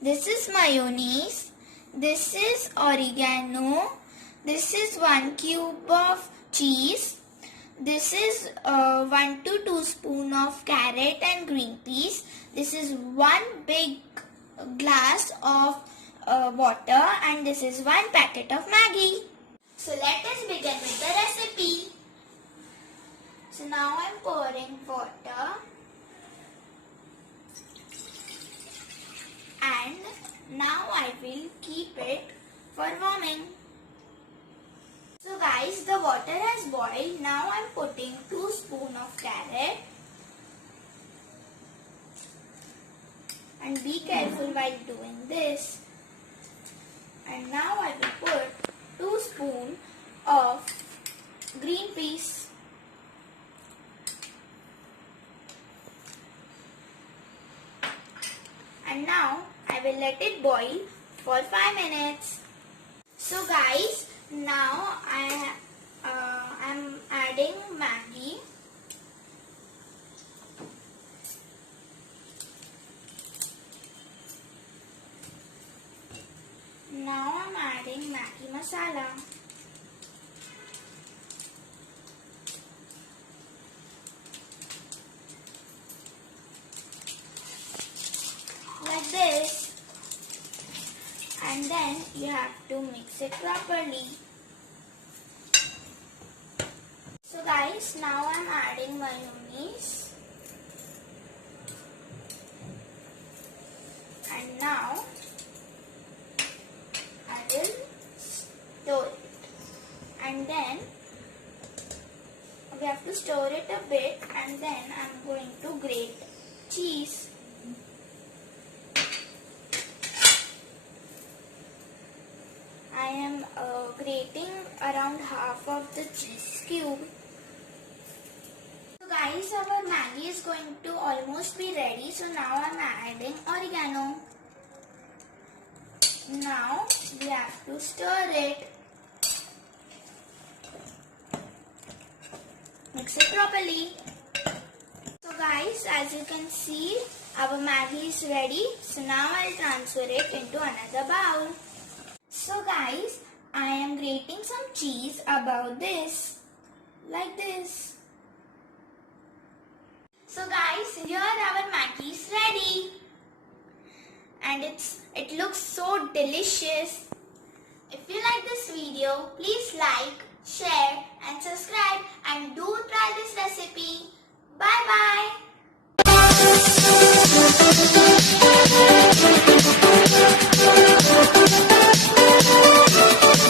This is mayonnaise. This is oregano. This is 1 cube of cheese. This is 1 to 2 spoon of carrot and green peas. This is 1 big glass of water, and this is 1 packet of Maggie. So let us begin with the recipe. So now I am pouring water, and now I will keep it for warming. So guys, the water has boiled. Now I am putting 2 spoons of carrot. And be careful while doing this. And now I will put 2 spoons of green peas. And now I will let it boil for 5 minutes. So guys, now I am adding Maggie. Now I am adding Maggie masala. Like this. And then you have to mix it properly. So guys, now I am adding mayonnaise. And now I will stir it. And then we have to stir it a bit, and then I am going to grate cheese. I am grating around half of the cheese cube. So guys, our Maggie is going to almost be ready. So now I am adding oregano. Now we have to stir it. Mix it properly. So guys, as you can see, our Maggie is ready. So now I will transfer it into another bowl. So guys, I am grating some cheese above this, like this. So guys, here our Maggie is ready. And it looks so delicious. If you like this video, please like, share and subscribe.